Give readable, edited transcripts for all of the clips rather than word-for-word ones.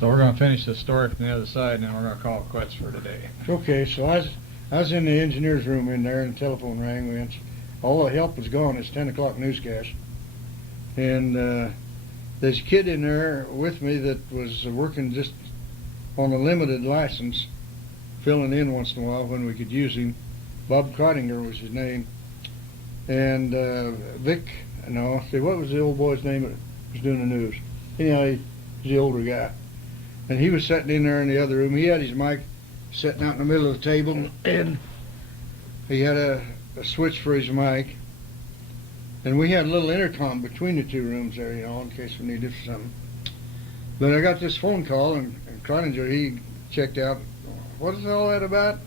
So we're going to finish the story from the other side, and then we're going to call it quits for today. Okay, so I was in the engineer's room in there, and the telephone rang. All the help was gone. It's 10 o'clock newscast. And there's a kid in there with me that was working just on a limited license, filling in once in a while when we could use him. Bob Crottinger was his name. And Vic, no, see, what was the old boy's name that was doing the news? Anyhow, he was the older guy. And he was sitting in there in the other room. He had his mic sitting out in the middle of the table, and he had a switch for his mic. And we had a little intercom between the two rooms there, you know, in case we needed something. But I got this phone call, and Crottinger, he checked out, what is all that about?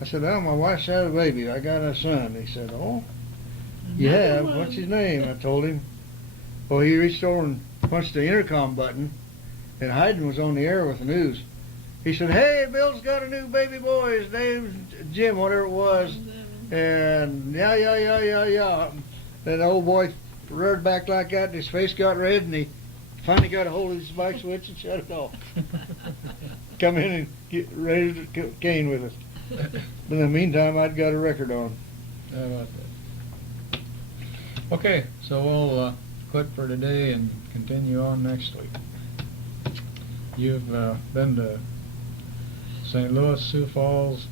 I said, oh, my wife's had a baby. I got a son. He said, oh, you have? What's his name? I told him. Well, he reached over and punched the intercom button, and Hayden was on the air with the news. He said, hey, Bill's got a new baby boy. His name's Jim, whatever it was. And yeah. Then the old boy roared back like that, and his face got red, and he finally got a hold of his mic switch and shut it off. Come in and get ready to cane with us. But in the meantime, I'd got a record on. How about that? Okay, so we'll quit for today and continue on next week. You've been to St. Louis, Sioux Falls,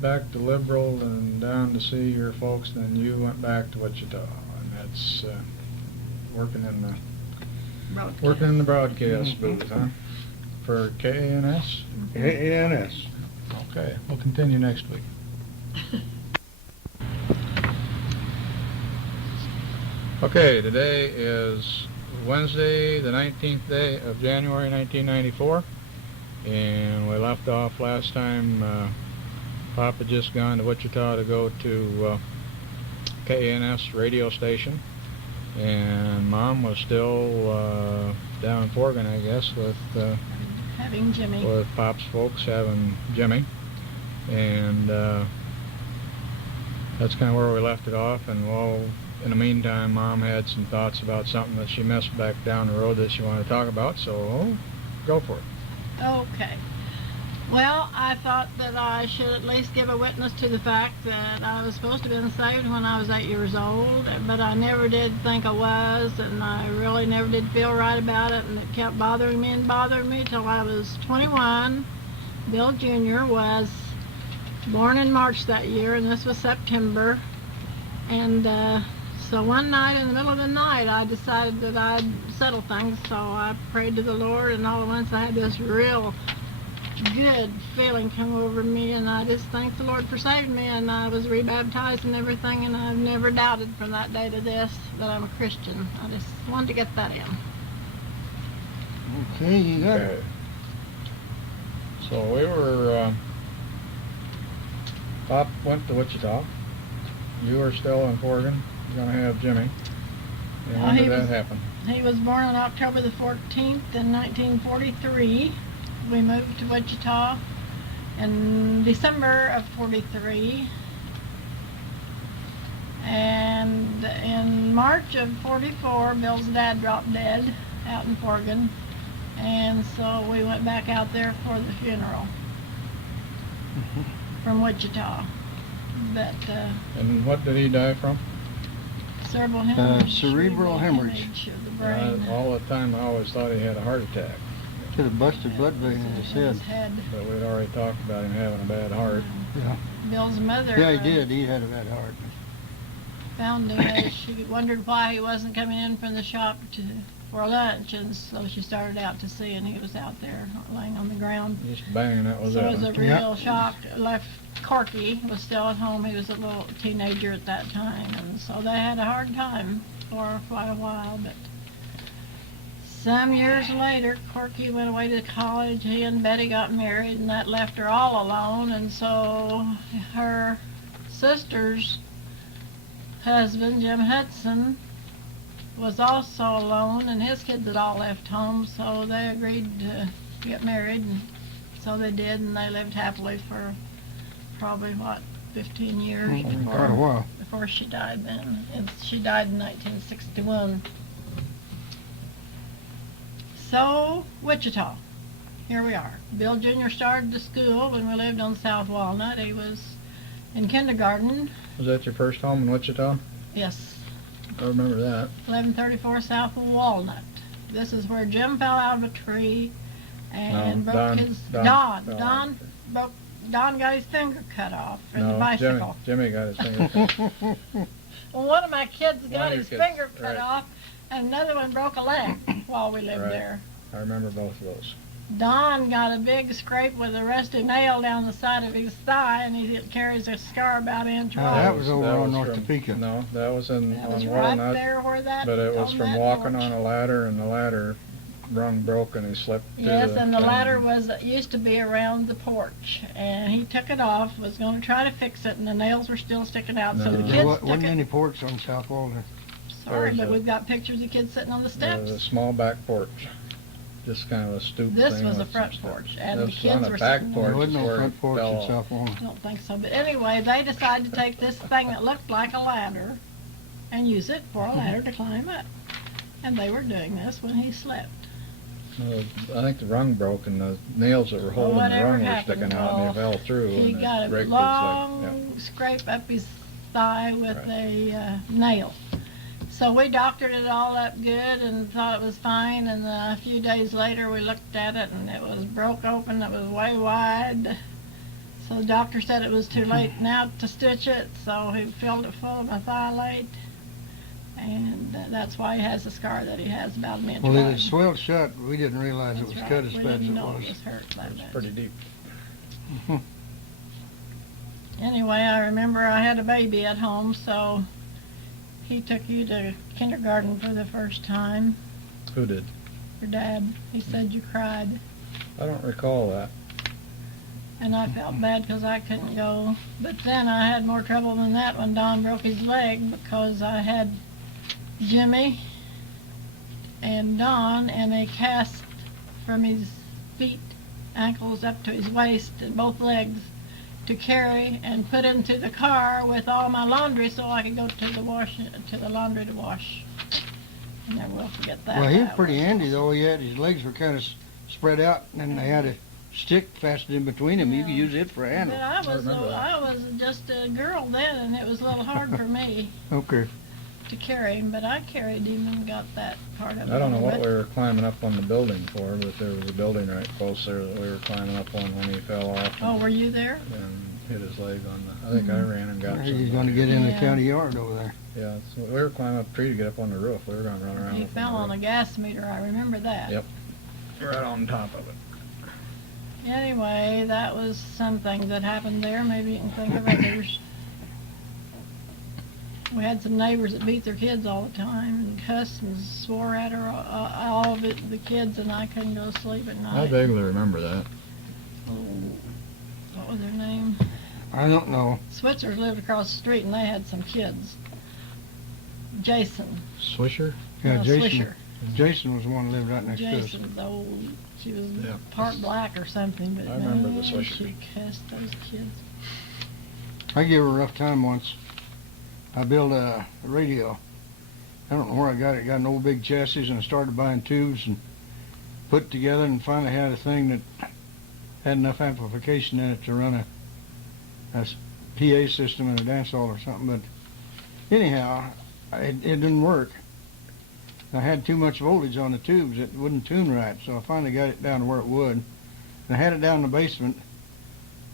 back to Liberal, and down to see your folks, and then you went back to Wichita, and that's working in the broadcast booth, huh? For KANS? KANS. Okay, we'll continue next week. Okay, today is Wednesday, the 19th day of January 1994, and we left off last time. Pop had just gone to Wichita to go to KANS radio station, and Mom was still down in Forgan, I guess, with having Jimmy. With Pop's folks having Jimmy, and that's kind of where we left it off. And well, in the meantime, Mom had some thoughts about something that she missed back down the road that she wanted to talk about, so go for it. Okay. Well, I thought that I should at least give a witness to the fact that I was supposed to have been saved when I was 8 years old, but I never did think I was, and I really never did feel right about it, and it kept bothering me till I was 21. Bill Jr. was born in March that year, and this was September, and so one night in the middle of the night I decided that I'd settle things, so I prayed to the Lord, and all at once I had this real good feeling come over me, and I just thanked the Lord for saving me, and I was rebaptized and everything, and I've never doubted from that day to this that I'm a Christian. I just wanted to get that in. Okay, you got it. So we were, Pop went to Wichita. You were still in Forgan. You're going to have Jimmy. And when did that happen? He was born on October the 14th in 1943. We moved to Wichita in December of 43, and in March of 44, Bill's dad dropped dead out in Forgan, and so we went back out there for the funeral from Wichita. But and what did he die from? cerebral hemorrhage. Cerebral hemorrhage of the brain. All the time I always thought he had a heart attack. Could have busted blood vein in his head. But we'd already talked about him having a bad heart. Yeah. Bill's mother. Yeah, he did. He had a bad heart. Found him. She wondered why he wasn't coming in from the shop for lunch, and so she started out to see, and he was out there laying on the ground. Just banging, that was so it. It was a real shock. Left Corky was still at home. He was a little teenager at that time, and so they had a hard time for quite a while. But some years later, Corky went away to college. He and Betty got married, and that left her all alone. And so her sister's husband, Jim Hudson, was also alone, and his kids had all left home, so they agreed to get married, and so they did, and they lived happily for probably, 15 years Quite a while. before she died then. And she died in 1961. So, Wichita. here we are. Bill Jr. started the school when we lived on South Walnut. He was in kindergarten. Was that your first home in Wichita? Yes, I remember that. 1134 South Walnut. This is where Jim fell out of a tree and No, broke Don- his... Don Don. fell out Don of a tree. broke... Don got his finger cut off in the No, bicycle. Jimmy got his finger cut. Well, one of my kids One got of your his kids, finger cut right. off, and another one broke a leg while we lived Right. there. I remember both of those. Don got a big scrape with a rusty nail down the side of his thigh, and he carries a scar about an inch Oh, wide. that was over on North from- Topeka. No, that was on That was right Walnut. there where that. But it was on from that walking porch. on a ladder, and the ladder rung broke, and he slipped. Yes, through and the thing. ladder used to be around the porch, and he took it off. Was going to try to fix it, and the nails were still sticking out. So No. the There There kids took wasn't it. any porch on South Walnut. Sorry, There's but a- we've got pictures of kids sitting on the There was a steps. small back porch, just kind of a stoop This thing was a with front some steps. porch, and It the was kids on the were back sitting porch. There wasn't is no where front it porch fell in off. South Walnut. I don't think so. But anyway, they decided to take this thing that looked like a ladder and use it for a ladder to climb up. And they were doing this when he slept. I think the rung broke, and the nails that were holding the whatever rung were happened, sticking out, and he well, fell through. He and got it a raked long scrape up his thigh with a nail. So we doctored it all up good and thought it was fine. And a few days later we looked at it and it was broke open. It was way wide. So the doctor said it was too late now to stitch it. So he filled it full of methylate. And that's why he has the scar that he has, about an inch Well, it wide. had swelled shut. We didn't realize it That's was right. cut as We bad as didn't it know was. it was hurt that It's bad. pretty deep. Anyway, I remember I had a baby at home, so he took you to kindergarten for the first time. Who did? Your dad. He said you cried, I don't recall that. and I felt bad because I couldn't go. But then I had more trouble than that when Don broke his leg, because I had Jimmy and Don in a cast from his feet, ankles up to his waist, and both legs, to carry and put into the car with all my laundry so I could go to the laundry to wash. I never will forget that. Well, he was That pretty handy, though. His legs were kind of spread out, and they had a stick fastened in between them. You could Yeah. use it for a But handle. I remember that. I was just a girl then, and it was a little hard for me Okay. to carry him, but I carried him and got that part of it. I don't know what But we were climbing up on the building for, but there was a building right close there that we were climbing up on when he fell off Oh, were you there? and hit his leg on the. I think I ran and got He's some. going to get in the Yeah. county yard over there. Yeah, so we were climbing up a tree to get up on the roof. We were going to run around. He up fell on the a gas meter, I remember that. Yep. roof. Right on top of it. Anyway, that was some things that happened there. Maybe you can think of others. We had some neighbors that beat their kids all the time and cussed and swore at her, all of it, the kids, and I couldn't go to sleep at I night. vaguely remember that. Oh, what was their name? I don't know. Switzers lived across the street and they had some kids. Jason. Swisher? Yeah, No, Jason. Swisher. Jason was the one that lived right next to us. Jason's old. She was Yeah. part black or something, but I remember the man, Swisher. she cussed those kids. I gave her a rough time once. I built a radio. I don't know where I got it. Got an old big chassis, and I started buying tubes and put it together, and finally had a thing that had enough amplification in it to run a PA system in a dance hall or something. But anyhow, it didn't work. I had too much voltage on the tubes. It wouldn't tune right, so I finally got it down to where it would. And I had it down in the basement,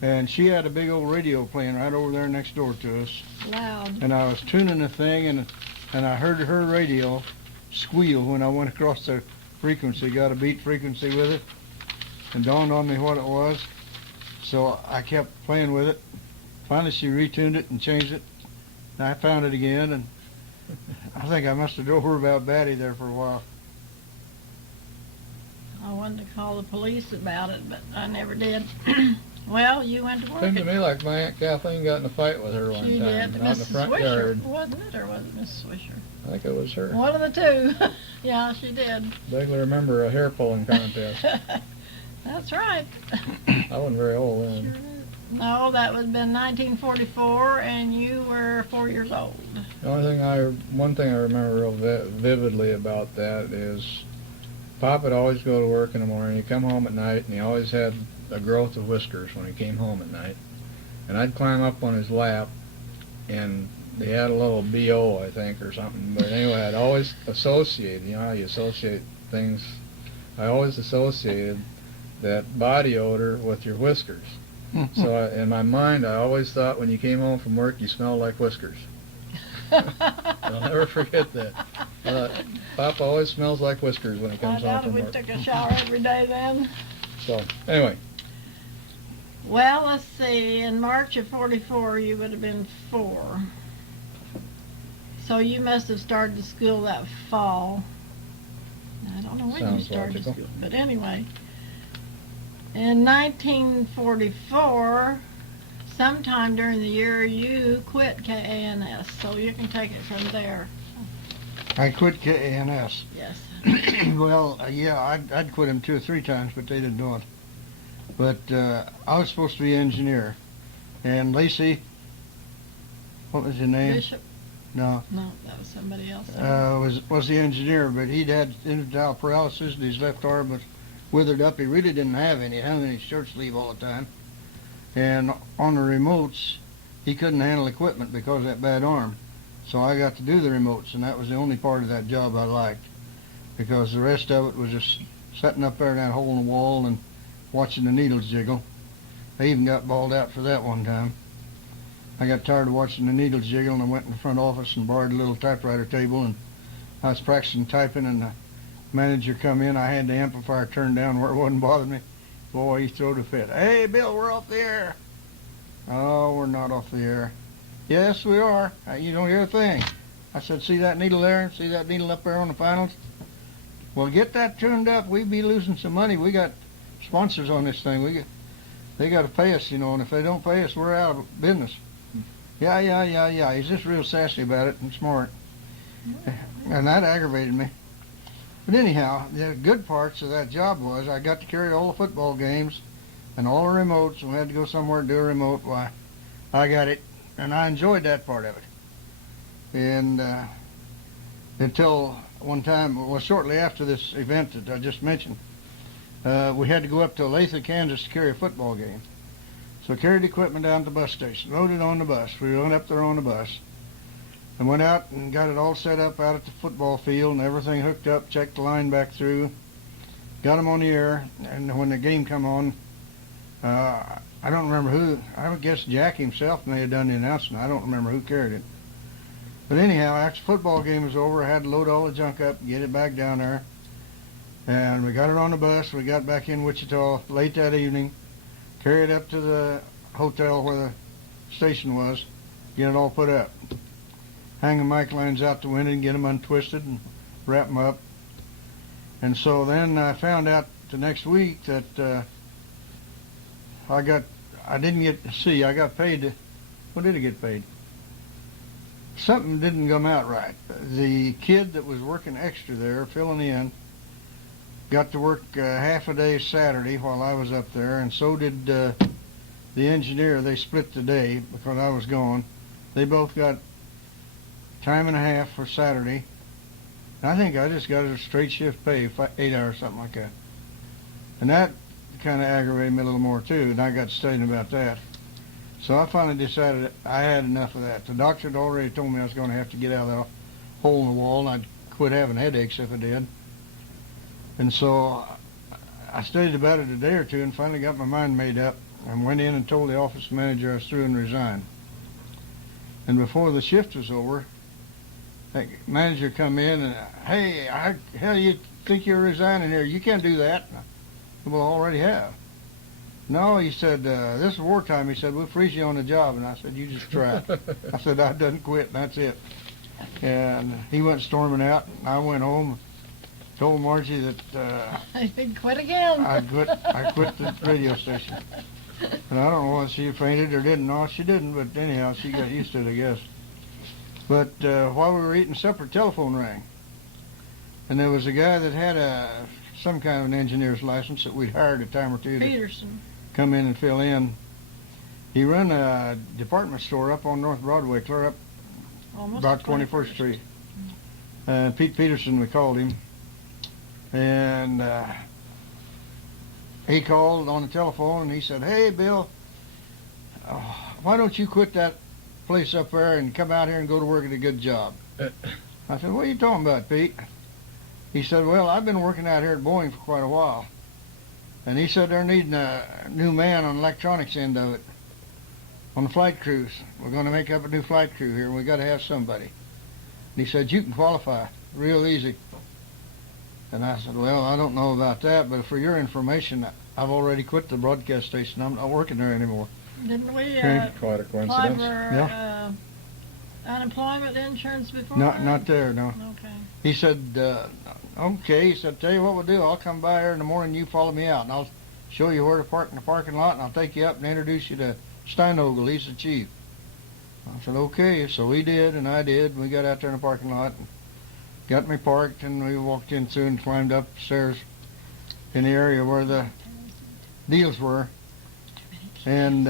and she had a big old radio playing right over there next door to us. Loud. And I was tuning the thing, and I heard her radio squeal when I went across the frequency, got a beat frequency with it, and dawned on me what it was. So I kept playing with it. Finally, she retuned it and changed it, and I found it again, and I think I must have drove her about batty there for a while. I wanted to call the police about it, but I never did. Well, you went to work. Seemed to me like my Aunt Kathleen got in a fight with her one She time did. out in the Mrs. front Swisher, yard. wasn't it, or was it Miss Swisher? I think it was her. One of the two. Yeah, she did. Vaguely remember a hair pulling contest. That's right. I wasn't very old Sure then. did. No, that would have been 1944, and you were 4 years old. The only thing one thing I remember real vividly about that is Pop would always go to work in the morning. He'd come home at night, and he always had a growth of whiskers when he came home at night. And I'd climb up on his lap, and he had a little BO, I think, or something. But anyway, I'd always associate, you know how you associate things. I always associated that body odor with your whiskers. So in my mind, I always thought when you came home from work, you smelled like whiskers. I'll never forget that. Pop always smells like whiskers when he comes home from we work. took a shower every day then. So, anyway. Well, let's see. In March of 44, you would have been 4. So you must have started to school that fall. I don't know when you Sounds started logical. school, but anyway. In 1944, sometime during the year, you quit KANS, so you can take it from there. I quit KANS. Yes. Well, yeah, I'd quit him 2 or 3 times, but they didn't do it. But I was supposed to be an engineer, and Lacey, what was his name? Bishop? No, No, that was somebody else. was the engineer, but he'd had infantile paralysis, and his left arm was withered up. He really didn't have any. He hung in his shirt sleeve all the time. And on the remotes, he couldn't handle equipment because of that bad arm. So I got to do the remotes, and that was the only part of that job I liked, because the rest of it was just sitting up there in that hole in the wall and watching the needles jiggle. I even got balled out for that one time. I got tired of watching the needles jiggle, and I went in the front office and borrowed a little typewriter table, and I was practicing typing, and the manager come in. I had the amplifier turned down where it wouldn't bother me. Boy, he throwed a fit. Hey, Bill, we're off the air. Oh, we're not off the air. Yes, we are. You don't hear a thing. I said, see that needle there? See that needle up there on the finals? Well, get that tuned up. We'd be losing some money. We got sponsors on this thing. They got to pay us, you know, and if they don't pay us, we're out of business. Yeah. He's just real sassy about it and smart. And that aggravated me. But anyhow, the good parts of that job was I got to carry all the football games and all the remotes, and we had to go somewhere and do a remote. Why, I got it, and I enjoyed that part of it. And until one time, well, shortly after this event that I just mentioned, we had to go up to Olathe, Kansas to carry a football game. So I carried equipment down to the bus station, loaded on the bus. We went up there on the bus and went out and got it all set up out at the football field and everything hooked up, checked the line back through, got them on the air, and when the game come on, I don't remember who, I would guess Jack himself may have done the announcing. I don't remember who carried it. But anyhow, after the football game was over, I had to load all the junk up and get it back down there. And we got it on the bus. We got back in Wichita late that evening, carried it up to the hotel where the station was, get it all put up. Hang the mic lines out the window and get them untwisted and wrap them up. And so then I found out the next week that I got paid. What did I get paid? Something didn't come out right. The kid that was working extra there, filling in, got to work half a day Saturday while I was up there, and so did the engineer. They split the day because I was gone. They both got time and a half for Saturday. I think I just got a straight shift pay, 8 hours, something like that. And that kind of aggravated me a little more too, and I got studying about that. So I finally decided I had enough of that. The doctor had already told me I was going to have to get out of the hole in the wall, and I'd quit having headaches if I did. And so I studied about it a day or two and finally got my mind made up and went in and told the office manager I was through and resigned. And before the shift was over, the manager come in and, hey, hell you think you're resigning here? You can't do that. Well, I already have. No, he said, this is wartime. He said, we'll freeze you on the job. And I said, you just try. I said, I done quit, and that's it. And he went storming out, and I went home, told Margie that He'd quit again. I quit the radio station. And I don't know whether she fainted or didn't. No, she didn't, but anyhow, she got used to it, I guess. But while we were eating supper, telephone rang. And there was a guy that had some kind of an engineer's license that we'd hired a time or two to Peterson. come in and fill in. He run a department store up on North Broadway, clear up Almost about 21st Street. Pete Peterson, we called him. And he called on the telephone and he said, "Hey, Bill, why don't you quit that place up there and come out here and go to work at a good job?" I said, "What are you talking about, Pete?" He said, "Well, I've been working out here at Boeing for quite a while." And he said they're needing a new man on the electronics end of it, on the flight crews. We're going to make up a new flight crew here, and we got to have somebody. And he said, "You can qualify real easy." And I said, "Well, I don't know about that, but for your information, I've already quit the broadcast station. I'm not working there anymore." Didn't we Quite a apply coincidence. for unemployment insurance before? Not there, no. Okay. He said, "Okay." He said, "Tell you what we'll do. I'll come by here in the morning. You follow me out, and I'll show you where to park in the parking lot, and I'll take you up and introduce you to Steinogle. He's the chief." I said, "Okay." So he did, and I did. We got out there in the parking lot, and got me parked, and we walked in through and climbed up the stairs in the area where the deals were. And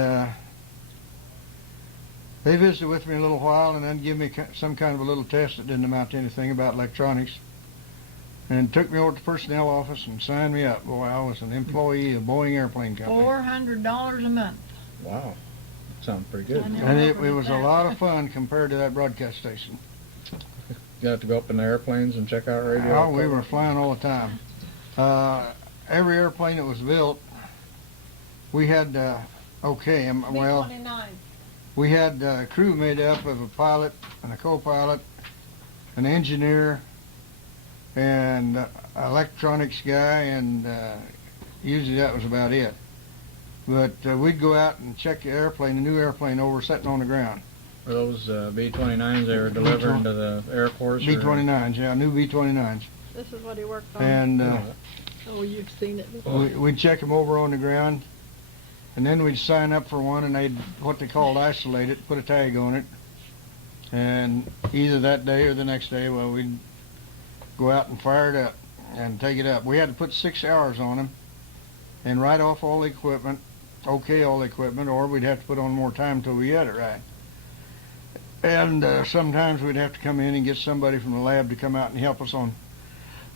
they visited with me a little while and then give me some kind of a little test that didn't amount to anything about electronics, and took me over to the personnel office and signed me up. Boy, I was an employee of Boeing Airplane Company. $400 a month. Wow. Sounds pretty good. I know. And it was a lot of fun compared to that broadcast station. You have to go up in the airplanes and check out radio. Oh, we were flying all the time. Every airplane that was built, we had, well, B-29. we had a crew made up of a pilot and a co-pilot, an engineer, and an electronics guy, and usually that was about it. But we'd go out and check the airplane, the new airplane, over sitting on the ground. Were those B-29s they were delivering to the Air Force? B-29s, yeah, new B-29s. This is what he worked on. And Oh, you've seen it before. we'd check them over on the ground, and then we'd sign up for one, and they'd, what they called, isolate it, put a tag on it. And either that day or the next day, well, we'd go out and fire it up and take it up. We had to put 6 hours on them and write off all the equipment, okay all the equipment, or we'd have to put on more time until we had it right. And sometimes we'd have to come in and get somebody from the lab to come out and help us on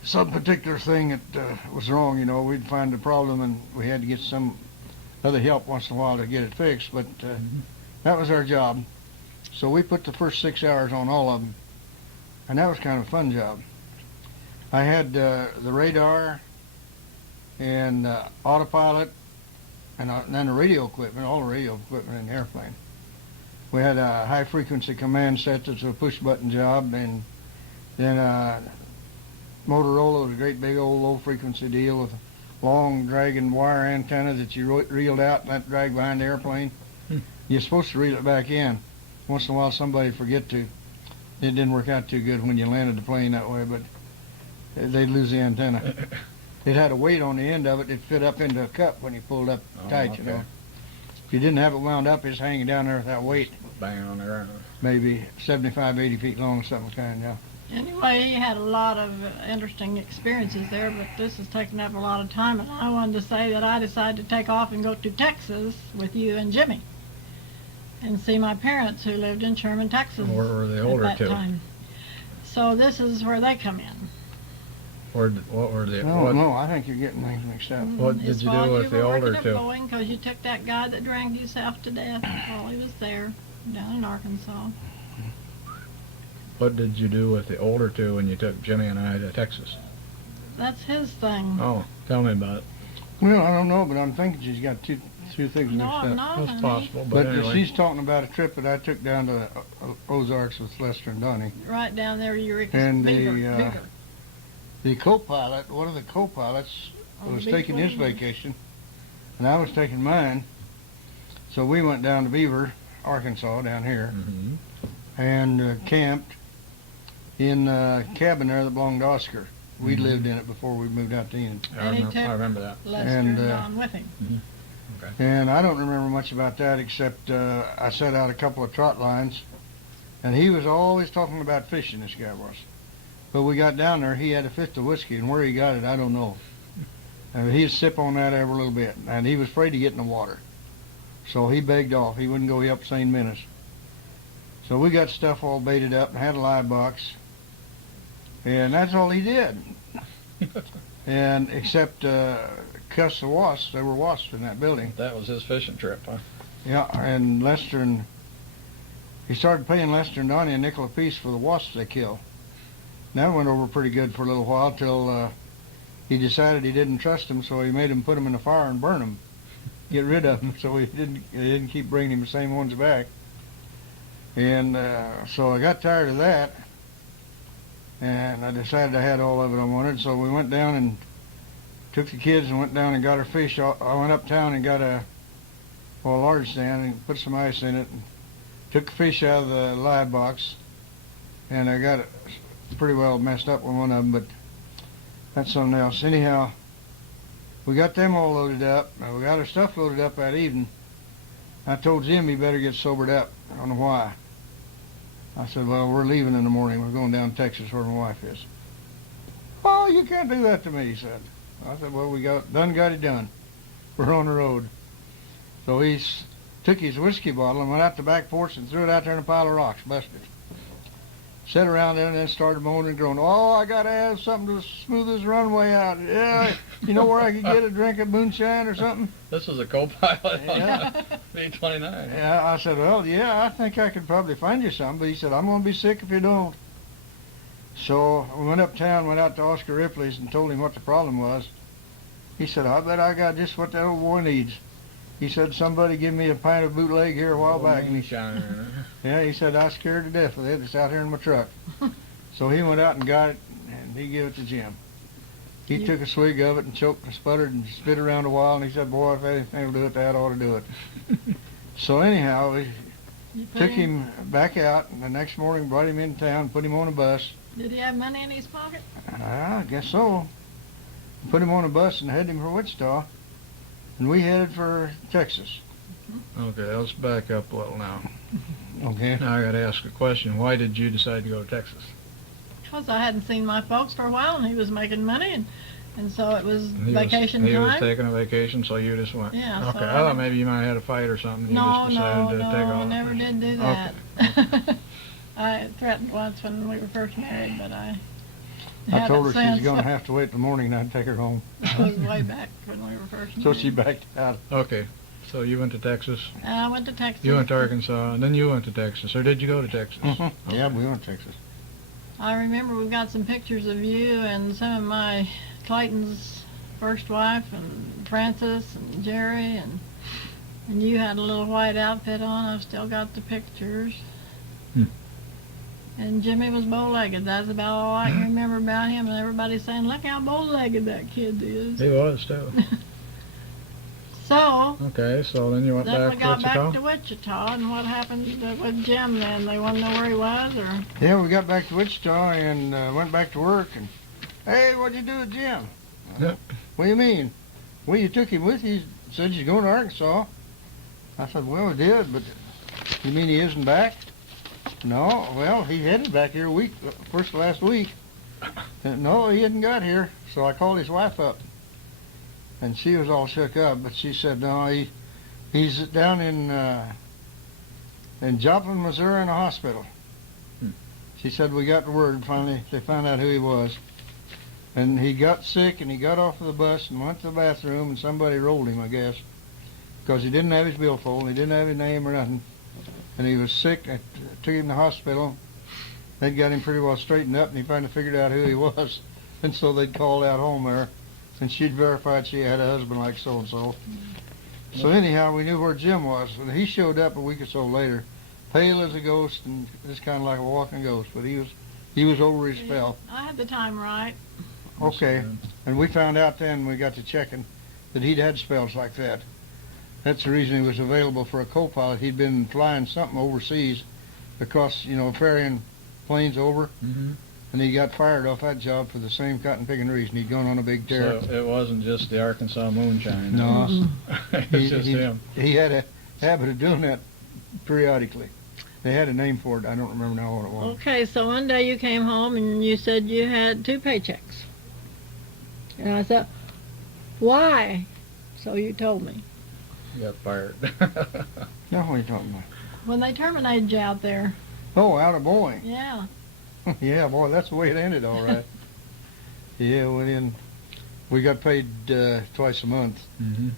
some particular thing that was wrong. You know, we'd find the problem and we had to get some other help once in a while to get it fixed, but that was our job. So we put the first 6 hours on all of them, and that was kind of a fun job. I had the radar and autopilot, and then the radio equipment, all the radio equipment in the airplane. We had a high-frequency command set that's a push-button job, and then Motorola was a great big old low-frequency deal with a long dragging wire antenna that you reeled out and let drag behind the airplane. You're supposed to reel it back in. Once in a while somebody would forget to. It didn't work out too good when you landed the plane that way, but they'd lose the antenna. It had a weight on the end of it that fit up into a cup when you pulled up tight, okay. you know. If you didn't have it wound up, it's hanging down there with that weight. Banging on the ground. Maybe 75, 80 feet long, something kind, yeah. Anyway, he had a lot of interesting experiences there, but this has taken up a lot of time, and I wanted to say that I decided to take off and go to Texas with you and Jimmy and see my parents who lived in Sherman, Texas Where were the older at that two? time. So this is where they come in. What were the? No, I think you're getting things mixed up. What did It's you while do with the older were two? working at Boeing, 'cause you took that guy that drank himself to death while he was there down in Arkansas. What did you do with the older two when you took Jimmy and I to Texas? That's his thing. Oh, tell me about it. Well, I don't know, but I'm thinking she's got two things No, mixed I'm up. not, That's honey. possible, But but anyway. she's talking about a trip that I took down to the Ozarks with Lester and Donnie. Right down there, Eureka. And Beaver. the co-pilot, one of the co-pilots, On was the taking his B-29. vacation, and I was taking mine. So we went down to Beaver, Arkansas, down here, Mhm. and camped in a cabin there that belonged to Oscar. We'd Mhm. lived in it before we moved out to Enid. And he took I remember that. Lester And, and Don with him. And I don't remember much about that except I set out a couple of trot lines, and he was always talking about fishing, this guy was. But we got down there, he had a fifth of whiskey, and where he got it, I don't know. He'd sip on that every little bit, and he was afraid to get in the water. So he begged off. He wouldn't go help St. Minutes. So we got stuff all baited up and had a live box, and that's all he did. and except cuss the wasps. There were wasps in that building. That was his fishing trip, huh? Yeah, and Lester and he started paying Lester and Donnie a nickel apiece for the wasps they killed. And that went over pretty good for a little while till he decided he didn't trust them, so he made them put them in the fire and burn them, get rid of them, so he didn't keep bringing him the same ones back. And so I got tired of that, and I decided I had all of it I wanted. So we went down and took the kids and went down and got our fish. I went uptown and got a large stand and put some ice in it, and took the fish out of the live box, and I got it pretty well messed up with one of them, but that's something else. Anyhow, we got them all loaded up. We got our stuff loaded up that evening. I told Jim he better get sobered up. I don't know why. I said, well, we're leaving in the morning. We're going down to Texas where my wife is. Oh, you can't do that to me, he said. I said, well, we got it done. We're on the road. So he took his whiskey bottle and went out the back porch and threw it out there in a pile of rocks, busted. Sat around there and then started moaning and groaning. Oh, I got to have something to smooth this runway out. Yeah, you know where I could get a drink of moonshine or something? This was a co-pilot Yeah. on B-29. Yeah, I said, well, yeah, I think I could probably find you something. But he said, I'm going to be sick if you don't. So we went uptown, went out to Oscar Ripley's and told him what the problem was. He said, I bet I got just what that old boy needs. He said, somebody give me a pint of bootleg here a while back. And yeah, he said, I was scared to death with it. It's out here in my truck. So he went out and got it, and he gave it to Jim. He took a swig of it and choked and sputtered and spit around a while, and he said, boy, if anything will do it, that ought to do it. So anyhow, we took him back out, and the next morning brought him into town, put him on a bus. Did he have money in his pocket? I guess so. Put him on a bus and headed him for Wichita, and we headed for Texas. Okay, let's back up a little now. Okay. Now I got to ask a question. Why did you decide to go to Texas? Because I hadn't seen my folks for a while, and he was making money, and so it was He vacation was, time. He was taking a vacation, so you just went. Yeah. Okay, So I thought maybe you might have had a fight or something. You No, just decided no, to take no, off. I never did do that. Okay. I threatened once when we were first married, but I I told her she was since. going to have to wait till morning, and I'd take her home. That was way back when we were first married. So she backed out. Okay, so you went to Texas. And I went to Texas. You went to Arkansas, and then you went to Texas. Or did you go to Texas? Mm-hmm. Yeah, we went to Texas. I remember we've got some pictures of you and some of my Clayton's first wife and Francis and Jerry and you had a little white outfit on. I've still got the pictures. And Jimmy was bow-legged. That's about all I can remember about him. And everybody saying, look how bow-legged that kid is. He was, too. So, Okay, so then you went then back we to got Wichita? back to Wichita. And what happened with Jim then? They wanted to know where he was? Or Yeah, we got back to Wichita and went back to work. And hey, what'd you do with Jim? Yep. What do you mean? Well, you took him with you. He said he's going to Arkansas. I said, well, I did, but you mean he isn't back? No, well, he headed back here last week. No, he hadn't got here. So I called his wife up, and she was all shook up. But she said, no, he's down in Joplin, Missouri, in a hospital. She said, we got the word. Finally, they found out who he was. And he got sick, and he got off of the bus and went to the bathroom, and somebody rolled him, I guess, because he didn't have his billfold, he didn't have his name or nothing. And he was sick. I took him to the hospital. They'd got him pretty well straightened up, and he finally figured out who he was. And so they'd called out home there, and she'd verified she had a husband like so-and-so. So anyhow, we knew where Jim was. And he showed up a week or so later, pale as a ghost and just kind of like a walking ghost. But he was over his spell. I had the time right. Okay. And we found out then, we got to checking, that he'd had spells like that. That's the reason he was available for a co-pilot. He'd been flying something overseas across, ferrying planes over, and he got fired off that job for the same cotton-picking reason. He'd gone on a big tear. So it wasn't just the Arkansas moonshine. No. It's just him. He had a habit of doing that periodically. They had a name for it. I don't remember now what it was. Okay, so one day you came home and you said you had 2 paychecks. And I said, why? So you told me. He got fired. Now what are you talking about? When they terminated you out there. Oh, out of Boeing. Yeah. Yeah, boy, that's the way it ended, all right. Yeah, within we got paid twice a month. Mm-hmm.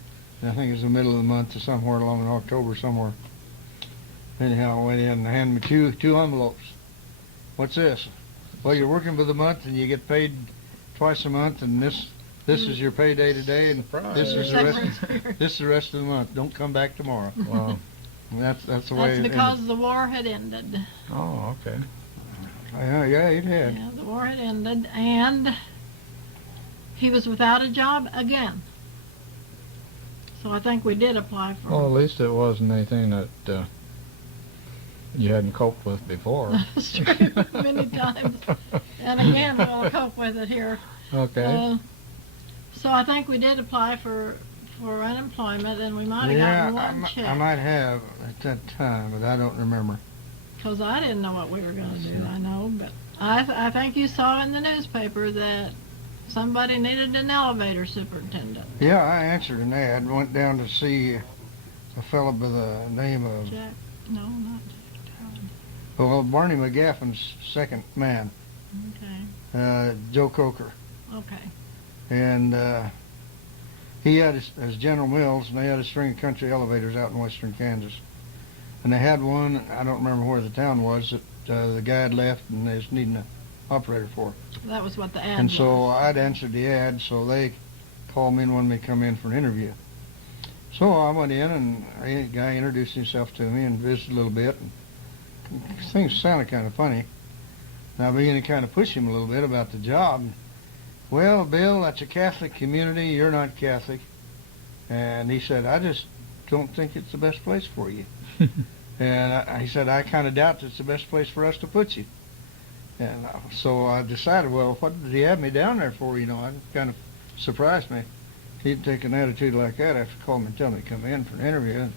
I think it was the middle of the month or somewhere along in October somewhere. Anyhow, I went in and handed me two envelopes. What's this? Well, you're working for the month and you get paid twice a month, and this is your payday today, and this is the rest of the month. Don't come back tomorrow. Wow. That's the way. That's it because ended. the war had ended. Oh, okay. Yeah, it had. Yeah, the war had ended, and he was without a job again. So I think we did apply for. Well, at least it wasn't anything that you hadn't coped with before. That's true, many times. And again, we'll cope with it here. Okay. So I think we did apply for unemployment, and we might have gotten one check. I might have at that time, but I don't remember. Because I didn't know what we were going to do, I know. But I think you saw in the newspaper that somebody needed an elevator superintendent. Yeah, I answered an ad. Went down to see a fellow by the name of... Jack? No, not Jack. Well, Barney McGaffin's second man, Okay. Joe Coker. Okay. And he had his General Mills, and they had a string of country elevators out in western Kansas. And they had one, I don't remember where the town was, that the guy had left and they was needing an operator for. That was what the ad And was. so I'd answered the ad, so they called me and wanted me to come in for an interview. So I went in, and the guy introduced himself to me and visited a little bit. And things sounded kind of funny. And I began to kind of push him a little bit about the job. Well, Bill, that's a Catholic community. You're not Catholic. And he said, I just don't think it's the best place for you. And he said, I kind of doubt it's the best place for us to put you. And so I decided, well, what did he have me down there for? You know, it kind of surprised me. He'd take an attitude like that after calling me and telling me to come in for an interview.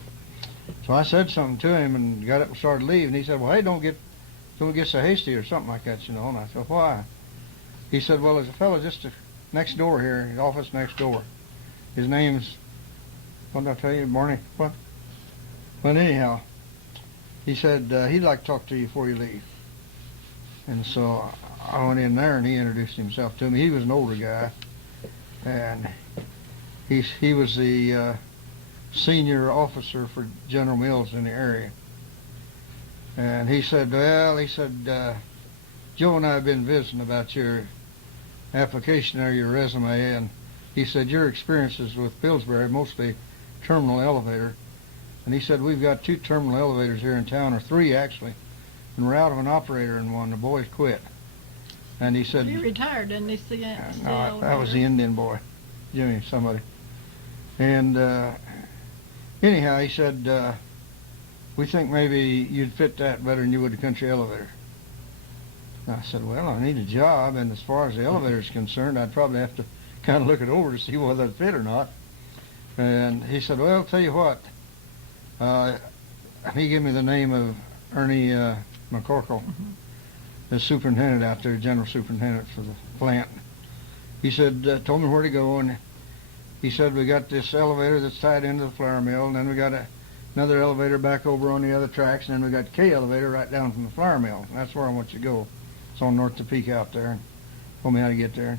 So I said something to him and got up and started leaving. He said, well, hey, don't get so hasty or something like that, you know. And I said, why? He said, well, there's a fellow just next door here, his office next door. His name's, what did I tell you, Barney? What? But anyhow, he said he'd like to talk to you before you leave. And so I went in there and he introduced himself to me. He was an older guy, and he was the senior officer for General Mills in the area. And he said, well, Joe and I have been visiting about your application or your resume, and he said your experiences with Pillsbury, mostly terminal elevator. And he said, we've got 2 terminal elevators here in town, or 3 actually, and we're out of an operator in one. The boys quit. And he said... He retired, didn't he? No, that was the Indian boy, Jimmy, somebody. And anyhow, he said, we think maybe you'd fit that better than you would the country elevator. And I said, well, I need a job, and as far as the elevator is concerned, I'd probably have to kind of look it over to see whether it fit or not. And he said, well, I'll tell you what. He gave me the name of Ernie McCorkle, the superintendent out there, general superintendent for the plant. He said, told me where to go, and he said, we got this elevator that's tied into the flour mill, and then we got another elevator back over on the other tracks, and then we got K elevator right down from the flour mill. And that's where I want you to go. It's on North Topeka out there, and told me how to get there.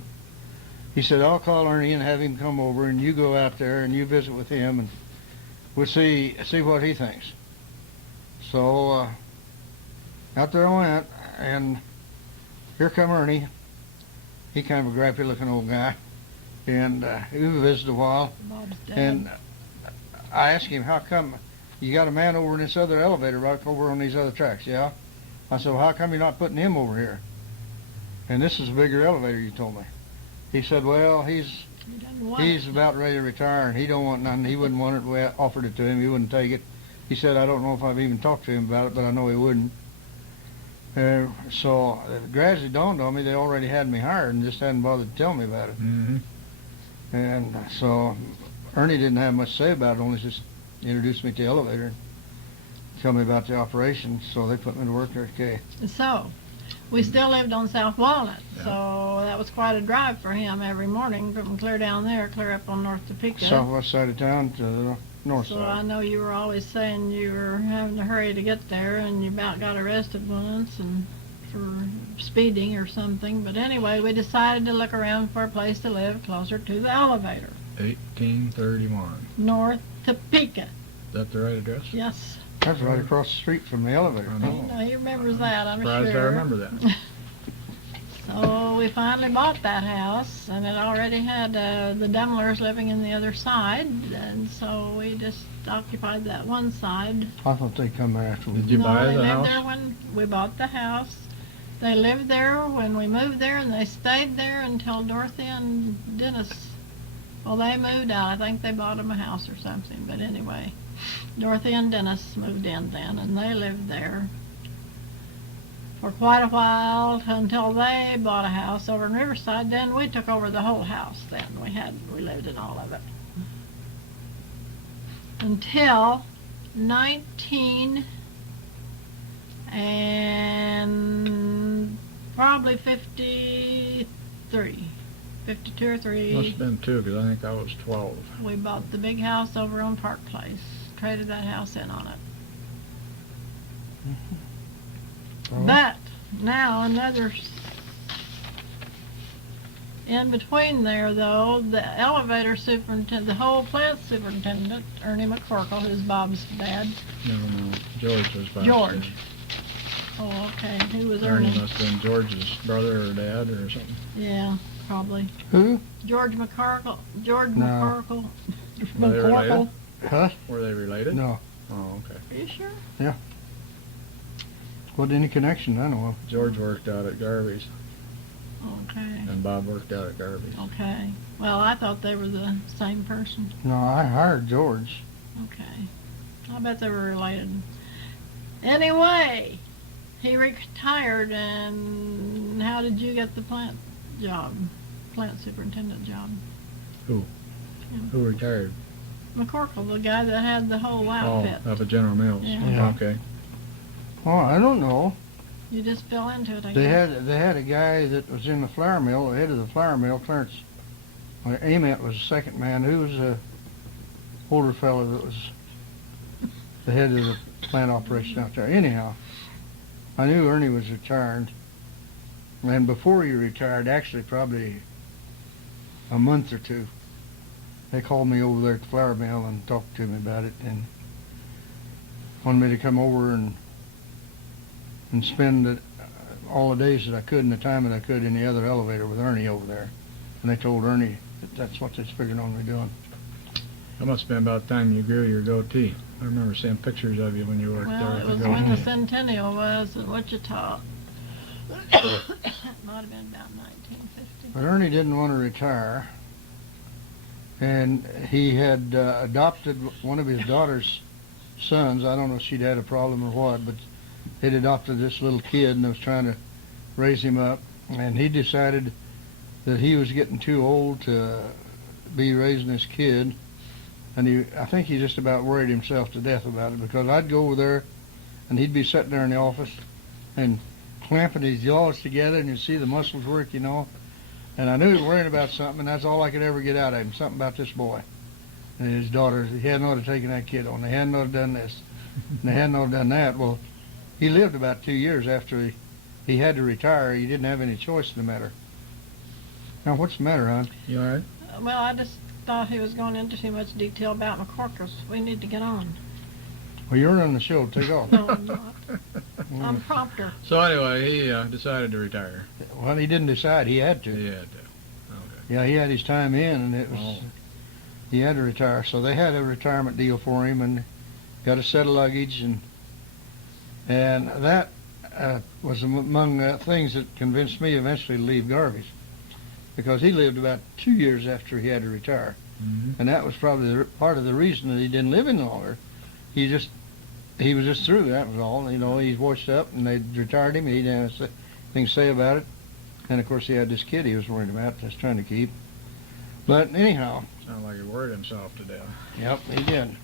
He said, I'll call Ernie and have him come over, and you go out there and you visit with him, and we'll see what he thinks. So out there I went, and here come Ernie. He kind of a grappy-looking old guy, and we visited a while. Bob's dad. And I asked him, how come you got a man over in this other elevator right over on these other tracks? Yeah. I said, well, how come you're not putting him over here? And this is a bigger elevator, you told me. He said, well, he's about ready to retire, and he don't want nothing. He wouldn't want it. We offered it to him. He wouldn't take it. He said, I don't know if I've even talked to him about it, but I know he wouldn't. So it gradually dawned on me they already had me hired and just hadn't bothered to tell me about it. Mm-hmm. And so Ernie didn't have much to say about it, only just introduced me to the elevator and tell me about the operation. So they put me to work there at K. So we still lived on South Walnut, Yeah. so that was quite a drive for him every morning from clear down there, clear up on North Topeka. Southwest side of town to the north So side. I know you were always saying you were having to hurry to get there, and you about got arrested once. And for speeding or something. But anyway, we decided to look around for a place to live closer to the elevator. 1831. North Topeka. Is that the right address? Yes. That's right across the street from the elevator. I know. Now, he remembers that, I'm Surprised sure. I remember that. So we finally bought that house, and it already had the Demlers living in the other side, and so we just occupied that one side. I thought they'd come there after we Did you No, buy they the lived house? there when we bought the house. They lived there when we moved there, and they stayed there until Dorothy and Dennis, well, they moved out. I think they bought them a house or something, but anyway, Dorothy and Dennis moved in then, and they lived there for quite a while until they bought a house over in Riverside. Then we took over the whole house then. We lived in all of it. Until 19 and probably 53, 52 or 3. Must have been 2, because I think I was 12. We bought the big house over on Park Place. Traded that house in on it. Oh. But now in between there, though, the elevator superintendent, the whole plant superintendent, Ernie McCorkle, who's Bob's dad. No, George was by. George. Oh, okay. Who was Ernie Ernie? must have been George's brother or dad or something. Yeah, probably. Who? George McCorkle. George No. McCorkle. Were they related? Huh? Were they related? No. Oh, okay. Are you sure? Wasn't any connection I know of. George worked out at Garvey's, Okay. and Bob worked out at Garvey's. Okay. Well, I thought they were the same person. No, I hired George. Okay. I bet they were related. Anyway, he retired, and how did you get the plant job? Plant superintendent job? Who retired? McCorkle, the guy that had the whole outfit. Oh, up at General Mills. Yeah. Okay. Oh, I don't know. You just fell into it, I They guess. had a guy that was in the flour mill, the head of the flour mill, Clarence. Well, Ament was the second man. Who was the older fellow that was the head of the plant operation out there? Anyhow, I knew Ernie was retired. And before he retired, actually probably a month or two, they called me over there at the flour mill and talked to me about it and wanted me to come over and spend all the days that I could and the time that I could in the other elevator with Ernie over there. And they told Ernie that that's what they figured on me doing. That must have been about the time you grew your goatee. I remember seeing pictures of you when you worked there Well, with it the was goatee. when the centennial was in Wichita. It might have been about 1950. But Ernie didn't want to retire, and he had adopted one of his daughter's sons. I don't know if she'd had a problem or what, but he'd adopted this little kid and was trying to raise him up, and he decided that he was getting too old to be raising this kid, and I think he just about worried himself to death about it, because I'd go over there and he'd be sitting there in the office and clamping his jaws together, and you'd see the muscles work, and I knew he was worrying about something, and that's all I could ever get out of him, something about this boy and his daughter. He hadn't ought to taken that kid on. They hadn't ought to done this, and they hadn't ought to done that. Well, he lived about 2 years after he had to retire. He didn't have any choice in the matter. Now, what's the matter, hon? You all right? Well, I just thought he was going into too much detail about McCorkle's. We need to get on. Well, you're on the show. Take off. No, I'm not. I'm prompter. So anyway, he decided to retire. Well, he didn't decide. He had to. He had to. Okay. Yeah, he had his time in, and it was Oh. he had to retire. So they had a retirement deal for him, and got a set of luggage, and that was among things that convinced me eventually to leave Garvey's, because he lived about 2 years after he had to retire, Mm-hmm. and that was probably part of the reason that he didn't live any longer. He was just through. That was all. He's washed up, and they retired him. He didn't have anything to say about it. And of course, he had this kid he was worried about, just trying to keep. But anyhow. Sounded like he worried himself to death. Yep, he did.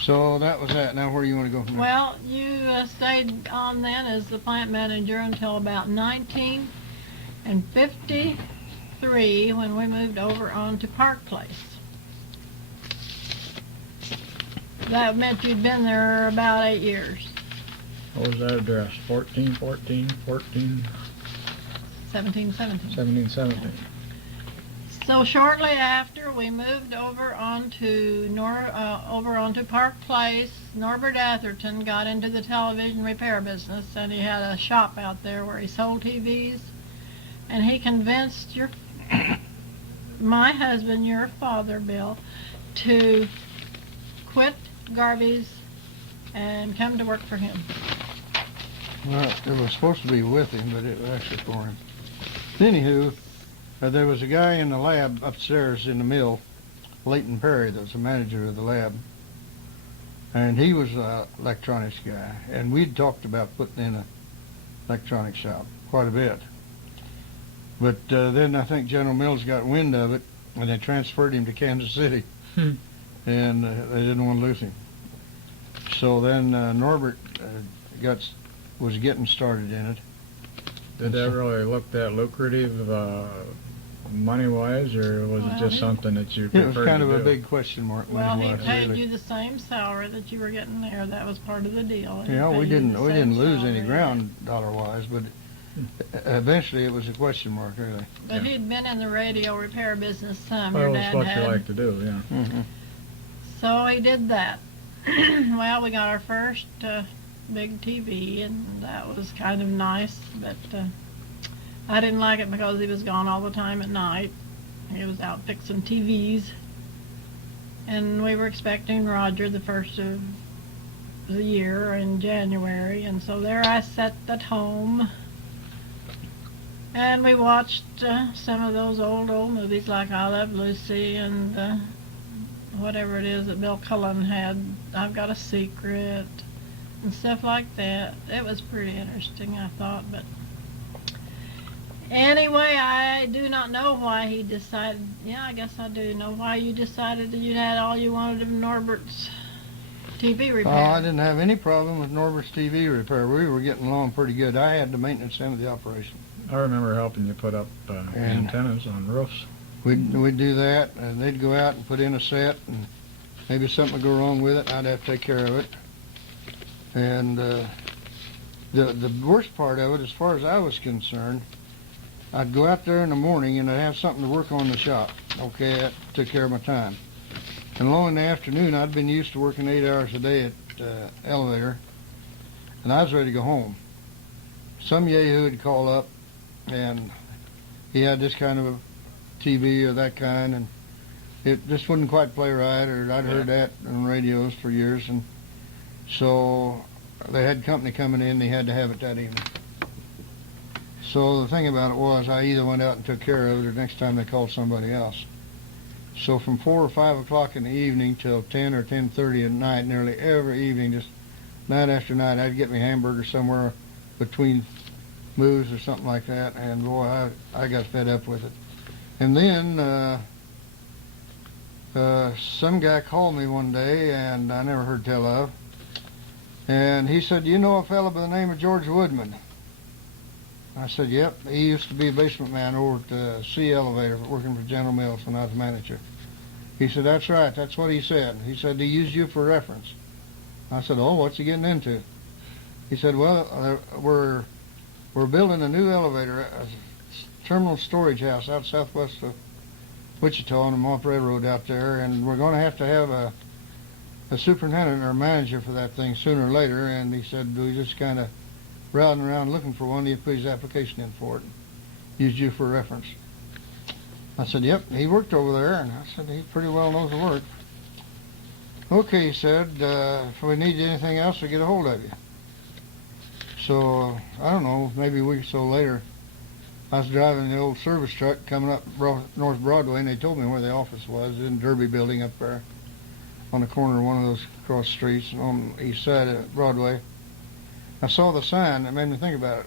So that was that. Now where do you want to go from there? Well, you stayed on then as the plant manager until about 1953 when we moved over onto Park Place. That meant you'd been there about 8 years. What was that address? 1414, 1717. 1717. So shortly after we moved over onto Park Place, Norbert Atherton got into the television repair business, and he had a shop out there where he sold TVs, and he convinced my husband, your father, Bill, to quit Garvey's and come to work for him. Well, it was supposed to be with him, but it was actually for him. Anywho, there was a guy in the lab upstairs in the mill, Leighton Perry, that was the manager of the lab. And he was an electronics guy. And we'd talked about putting in an electronics shop quite a bit. But then I think General Mills got wind of it, and they transferred him to Kansas City. And they didn't want to lose him. So then Norbert was getting started in it. Did that really look that lucrative money-wise, or was it just something that you preferred to do? It was kind of a big question mark Well, he money-wise, paid really. you the same salary that you were getting there. That was part of the deal. Yeah, we didn't lose any ground dollar-wise, but eventually it was a question mark, really. But he'd been in the radio repair business some. Well, Your it's dad what had. you like to do, yeah. Mm-hmm. So he did that. Well, we got our first big TV, and that was kind of nice, but I didn't like it because he was gone all the time at night. He was out fixing TVs, and we were expecting Roger the first of the year in January, and so there I sat at home, and we watched some of those old movies like I Love Lucy and whatever it is that Bill Cullen had, I've Got a Secret, and stuff like that. It was pretty interesting, I thought, but anyway, I do not know why he decided, I guess I do know why you decided that you had all you wanted of Norbert's TV repair. Oh, I didn't have any problem with Norbert's TV repair. We were getting along pretty good. I had the maintenance end of the operation. I remember helping you put up antennas on roofs. We'd do that, and they'd go out and put in a set, and maybe something would go wrong with it, and I'd have to take care of it. And the worst part of it, as far as I was concerned, I'd go out there in the morning and I'd have something to work on in the shop. Okay, that took care of my time. And along in the afternoon, I'd been used to working 8 hours a day at elevator, and I was ready to go home. Some yahoo would call up, and he had this kind of a TV or that kind, and it just wouldn't quite play right, or I'd heard that on radios for years, and so they had company coming in, they had to have it that evening. So the thing about it was, I either went out and took care of it, or next time they called somebody else. So from 4 or 5 o'clock in the evening till 10 or 10:30 at night, nearly every evening, just night after night, I'd get me hamburger somewhere between moves or something like that, and boy, I got fed up with it. And then some guy called me one day, and I never heard tell of, and he said, "Do you know a fellow by the name of George Woodman?" I said, "Yep, he used to be a basement man over at the C elevator working for General Mills when I was manager." He said, "That's right, that's what he said." He said, "He used you for reference." I said, "Oh, what's he getting into?" He said, "Well, we're building a new elevator, a terminal storage house out southwest of Wichita on the Mont Railroad out there, and we're going to have a superintendent or manager for that thing sooner or later." And he said, "We just kind of routing around looking for one. He put his application in for it. Used you for reference." I said, "Yep, he worked over there." And I said, "He pretty well knows the work." "Okay," he said, "if we need anything else, we'll get a hold of you." So, I don't know, maybe a week or so later, I was driving the old service truck coming up North Broadway, and they told me where the office was, in Derby Building up there on the corner of one of those cross streets on the east side of Broadway. I saw the sign that made me think about it.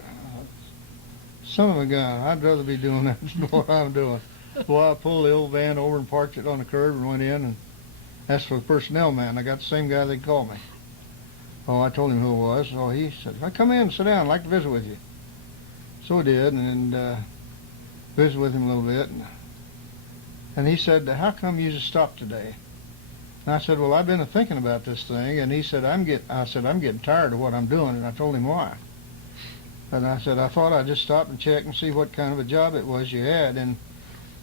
Son of a gun, I'd rather be doing that than what I'm doing. Well, I pulled the old van over and parked it on the curb and went in and asked for the personnel man. I got the same guy that called me. Oh, I told him who it was. So he said, "Come in and sit down. I'd like to visit with you." So I did, and visited with him a little bit. And he said, "How come you just stopped today?" And I said, well, I've been thinking about this thing, and he said, I'm getting tired of what I'm doing, and I told him why. And I said, I thought I'd just stop and check and see what kind of a job it was you had, and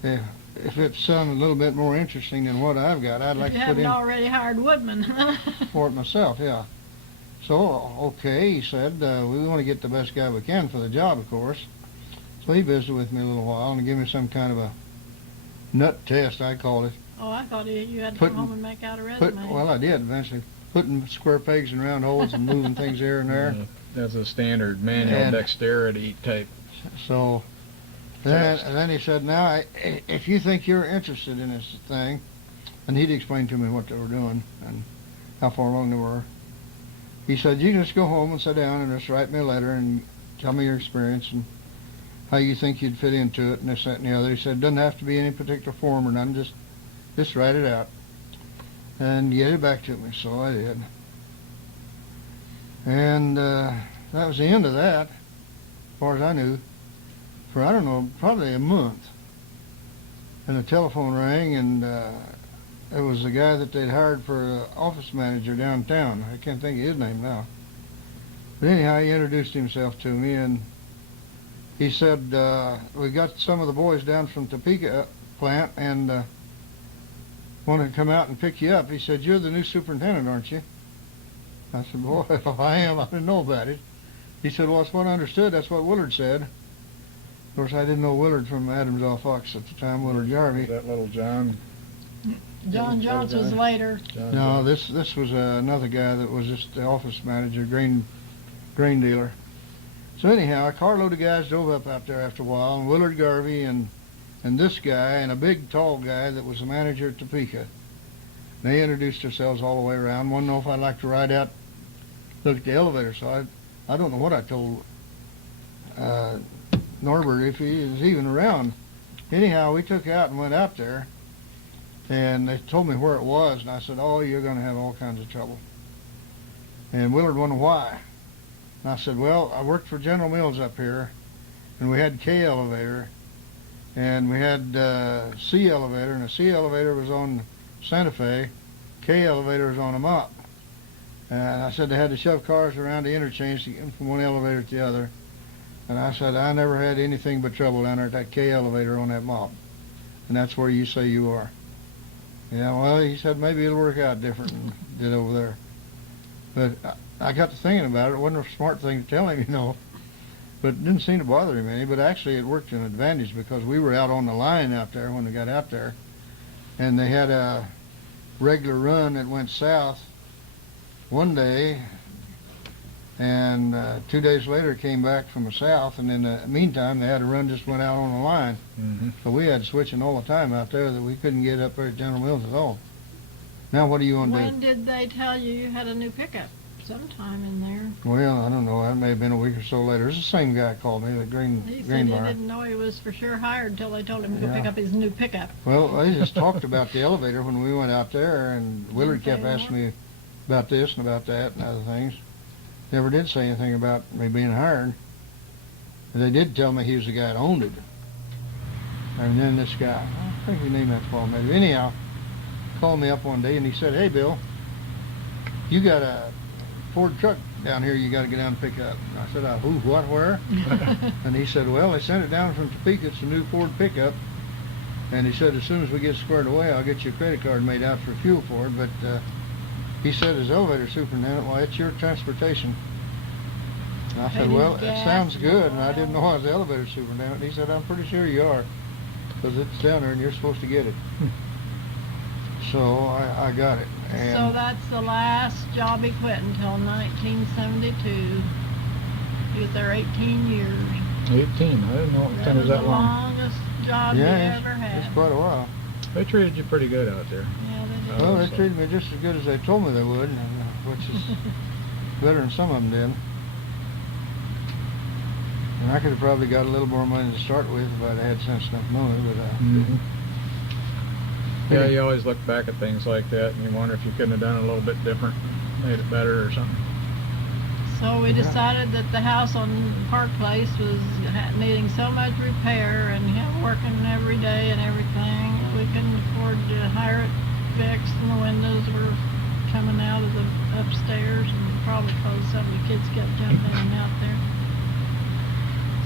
if it sounded a little bit more interesting than what I've got, I'd like If you to put haven't in already hired woodmen. for it myself, yeah. So, okay, he said, we want to get the best guy we can for the job, of course. So he visited with me a little while and gave me some kind of a nut test, I called it. Oh, I thought you had to come home and make out a resume. Well, I did eventually. Putting square pegs in round holes and moving things here and there. That's a standard manual dexterity type. So then he said, now, if you think you're interested in this thing, and he'd explain to me what they were doing and how far along they were. He said, you just go home and sit down and just write me a letter and tell me your experience and how you think you'd fit into it and this, that, and the other. He said, it doesn't have to be any particular form or nothing, just write it out and get it back to me. So I did. And that was the end of that, as far as I knew, for, I don't know, probably a month. And the telephone rang, and it was the guy that they'd hired for office manager downtown. I can't think of his name now. But anyhow, he introduced himself to me, and he said, we got some of the boys down from Topeka plant and want to come out and pick you up. He said, you're the new superintendent, aren't you? I said, boy, if I am, I didn't know about it. He said, well, that's what I understood. That's what Willard said. Of course, I didn't know Willard from Adams L. Fox at the time, Willard Jarvie. Was that little John? John Johnson was later. No, this was another guy that was just the office manager, grain dealer. So anyhow, a carload of guys drove up out there after a while, and Willard Garvey and this guy and a big tall guy that was the manager at Topeka. They introduced themselves all the way around. Wanted to know if I'd like to ride out, look at the elevator. So I don't know what I told Norbert, if he was even around. Anyhow, we took out and went out there, and they told me where it was, and I said, oh, you're going to have all kinds of trouble. And Willard wondered why. And I said, well, I worked for General Mills up here, and we had K elevator, and we had C elevator, and the C elevator was on Santa Fe, K elevator was on a mop. And I said they had to shove cars around the interchange to get from one elevator to the other. And I said, I never had anything but trouble down there at that K elevator on that mop. And that's where you say you are. Yeah, well, he said maybe it'll work out different than it did over there. But I got to thinking about it. It wasn't a smart thing to tell him, you know. But it didn't seem to bother him any. But actually it worked to an advantage because we were out on the line out there when we got out there. And they had a regular run that went south one day, and 2 days later it came back from the south, and in the meantime they had a run just went out on the line. Mm-hmm. So we had switching all the time out there that we couldn't get up there at General Mills at all. Now what do you want to do? When did they tell you had a new pickup? Sometime in there. Well, I don't know. That may have been a week or so later. It's the same guy called me, the green bar. He said he didn't know he was for sure hired until they told him to go pick up his new pickup. Well, they just talked about the elevator when we went out there, and Willard kept asking me about this and about that and other things. Never did say anything about me being hired. But they did tell me he was the guy that owned it. And then this guy, I think his name that's Paul maybe. Anyhow, called me up one day and he said, hey, Bill, you got a Ford truck down here you got to get down and pick up. And I said, who, what, where? And he said, well, they sent it down from Topeka. It's a new Ford pickup. And he said, as soon as we get squared away, I'll get you a credit card made out for fuel for it. But he said, as elevator superintendent, well, it's your transportation. And I said, well, it sounds good. And I didn't know I was the elevator superintendent. He said, I'm pretty sure you are, because it's down there and you're supposed to get it. So I got it. And so that's the last job he quit until 1972. He was there 18 years. 18? I didn't know it was that long. The longest job he ever had. It's quite a while. They treated you pretty good out there. Yeah, they did. Well, they treated me just as good as they told me they would, which is better than some of them did. And I could have probably got a little more money to start with if I'd had sense enough money, but yeah, you always look back at things like that and you wonder if you couldn't have done it a little bit different, made it better or something. So we decided that the house on Park Place was needing so much repair and working every day and everything, we couldn't afford to hire it fixed, and the windows were coming out of the upstairs, and probably because some of the kids kept jumping in and out there.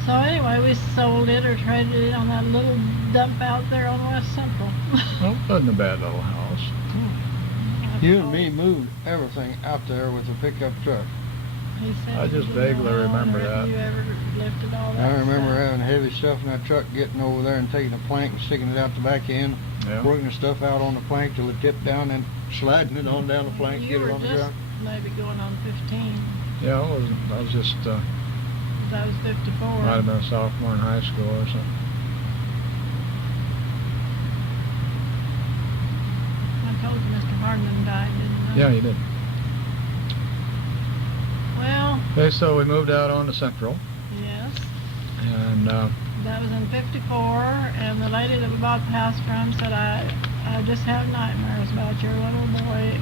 So anyway, we sold it or traded it on that little dump out there on West Central. Well, it wasn't a bad little house. You and me moved everything out there with a pickup truck. He said I he just didn't vaguely know how remember on earth that. You ever lifted all that I remember stuff. having heavy stuff in that truck, getting over there and taking a plank and sticking it out the back end, Yeah. working the stuff out on the plank till it tipped down, and sliding it on down the plank, You get it were on the just ground. maybe going on 15. Yeah, I was just, That was 54. might have been a sophomore in high school or something. I told you Mr. Hardman died, didn't I? Yeah, you did. Well, Okay, so we moved out on to Central, yes. and That was in 54, and the lady that we bought the house from said, I just have nightmares about your little boy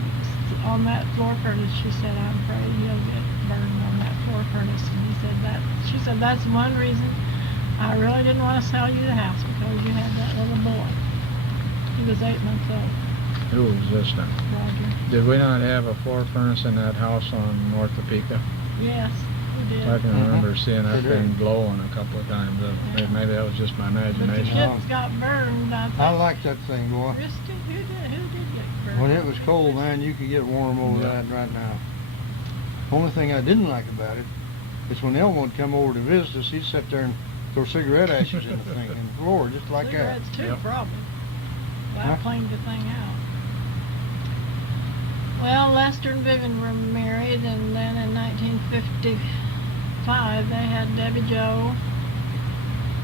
on that floor furnace. She said, I'm afraid he'll get burned on that floor furnace. And she said, that's one reason I really didn't want to sell you the house, because you had that little boy. He was 8 months old, who was this then? Roger. Did we not have a floor furnace in that house on North Topeka? Yes, we did. I can remember seeing that Sure did. thing glowing a couple of times. Yeah. Maybe that was just my But the imagination. kids got burned, I think. I liked that thing, boy. Christy, who did get burned? When it was cold, man, you could get warm over Yeah. that right now. Only thing I didn't like about it is when Elmo would come over to visit us, he'd sit there and throw cigarette ashes in the thing, in the floor, just like that. Cigarettes too, Yep. probably. Well, Huh? I cleaned the thing out. Well, Lester and Vivian were married, and then in 1955 they had Debbie Jo.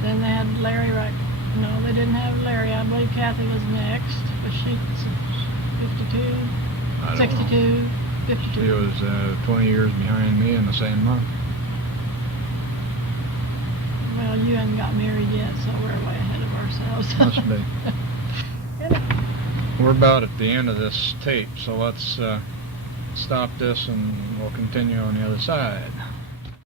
Then they had Larry right. No, they didn't have Larry. I believe Kathy was next, but she's 52, I don't know. 62, She 52. was 20 years behind me in the same month. Well, you hadn't got married yet, so we're way ahead of ourselves. Must be. Anyway. We're about at the end of this tape, so let's stop this and we'll continue on the other side.